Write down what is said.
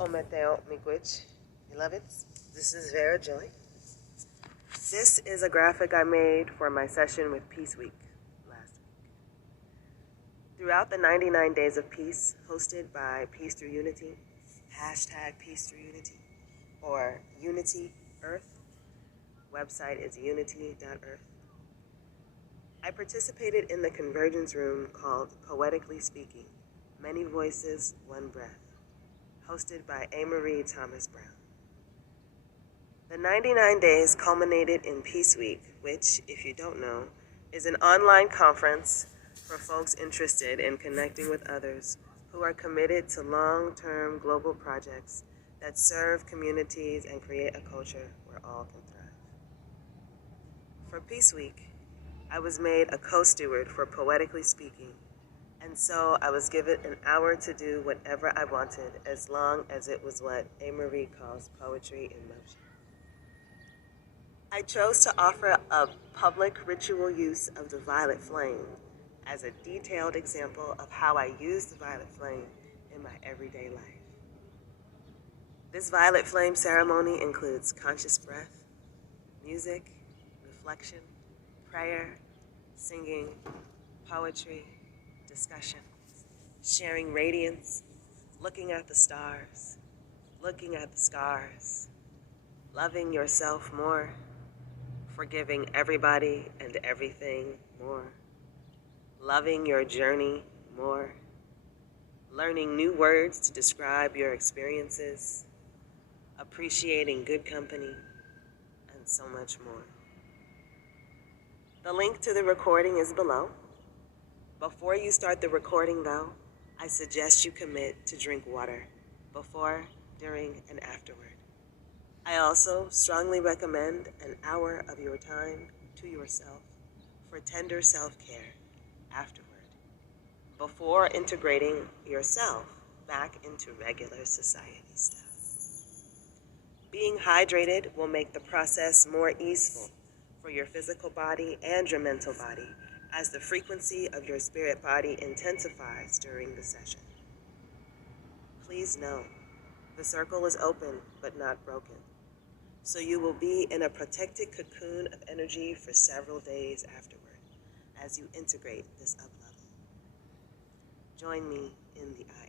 Ōmeteōtl Miigwech Beloveds. This is Vara Joy. This is a graphic I made for my session with Peace Week last week. Throughout the 99 Days of Peace, hosted by Peace Through Unity, hashtag Peace Through Unity, or unity.earth, website is unity.earth. I participated in the Convergence Room called Poetically Speaking, Many Voices, One Breath, hosted by Thomas Brown. The 99 days culminated in Peace Week, which, if you don't know, is an online conference for folks interested in connecting with others who are committed to long-term global projects that serve communities and create a culture where all can thrive. For Peace Week, I was made a co-steward for Poetically Speaking, and so I was given an hour to do whatever I wanted as long as it was what Marie calls poetry in motion. I chose to offer a public ritual use of the violet flame as a detailed example of how I use the violet flame in my everyday life. This violet flame ceremony includes conscious breath, music, reflection, prayer, singing, poetry, discussion, sharing radiance, looking at the stars, looking at the scars, loving yourself more, forgiving everybody and everything more, loving your journey more, learning new words to describe your experiences, appreciating good company, and so much more. The link to the recording is below. Before you start the recording, though, I suggest you commit to drink water before, during, and afterward. I also strongly recommend an hour of your time to yourself for tender self-care afterward, before integrating yourself back into regular society stuff. Being hydrated will make the process more easeful for your physical body and your mental body as the frequency of your spirit body intensifies during the session. Please know, the circle is open but not broken, so you will be in a protected cocoon of energy for several days afterward as you integrate this up level. Join me in the I